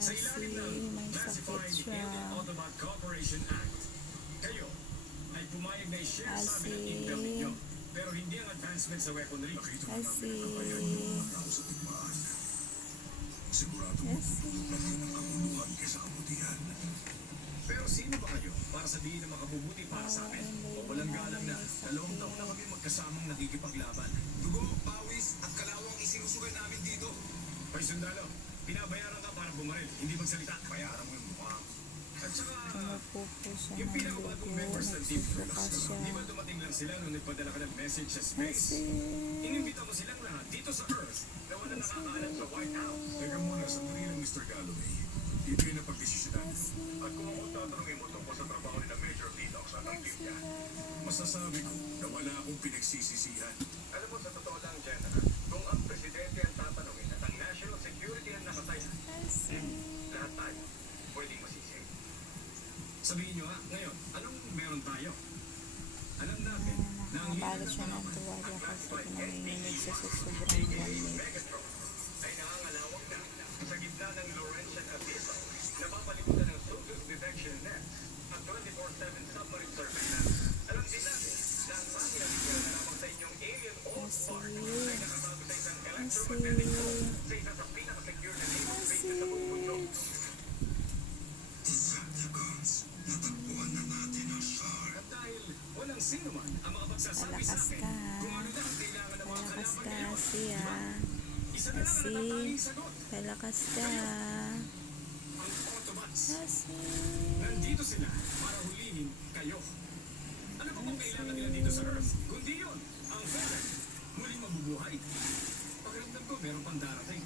Sa ilalim ng may sakit Classified siya. Alien Autobot Cooperation Act, kayo ay pumayag na i-share sa amin ang intel ninyo. Pero hindi ang advancement sa weaponry. Nakita mo namin ang kapayan ng mga tao sa digmaan. Sigurado magpupulot na rin ang kabuluhan kaysa kabutihan. Pero sino ba kayo para sabihin na makabubuti para sa amin? O walang galang na 2 taon na kami magkasamang nakikipaglaban. Dugo, pawis at kalawang isinusugal namin dito. Hoy sundalo, pinabayaran ka para bumaril, hindi magsalita. Bayaran mo yung mukha. At saka, Umupo po siya yung ng pinakabagong dugo, members ng team, nagsusuka siya. di ba dumating lang sila nung nagpadala ka ng message sa space? Kasi, Inimbita mo silang lahat dito sa Earth na wala nakakaalam sa White House. Teka muna, sandali lang Mr. Galloway. Dito yung napag-desisyonan. At kung ako tatanungin mo tungkol sa trabaho ni na Major Detox at ang team niya, masasabi ko na wala akong pinagsisisihan. Alam mo, sa totoo lang, General, kung ang presidente ang tatanungin at ang national security ang nakataya, lahat tayo pwedeng masisi. Sabihin nyo ha, ngayon, anong meron tayo? Alam natin na ang nakabalot siya ng tuwalya kasi nanginginig siya sa sobrang lamig. Megatron ay nangangalawang na sa gitna ng Laurentian Abyss na mapalibutan ng Soviet detection net at 24/7 submarine surveillance. Alam din natin na ang bagay na bigyan na lamang sa inyong alien all-spark ay nakatago sa isang electromagnetic zone sa isa sa pinaka-secure na naval base na sa buong mundo. Decepticons, natagpuan na natin ang SHAR. At dahil walang sino man ang makapagsasabi sa Malakas akin ka. kung ano na ang kailangan ng mga Malakas kalaban ka, ngayon, siya. isa na lang ang natatanging sagot. Malakas ka. Ang Autobots. Kasi, Nandito sila para hulihin kayo. Ano pa kung kailangan nila dito sa Earth? Kundi yun, ang Fallen. Muling mabubuhay. Pakiramdam ko meron pang darating.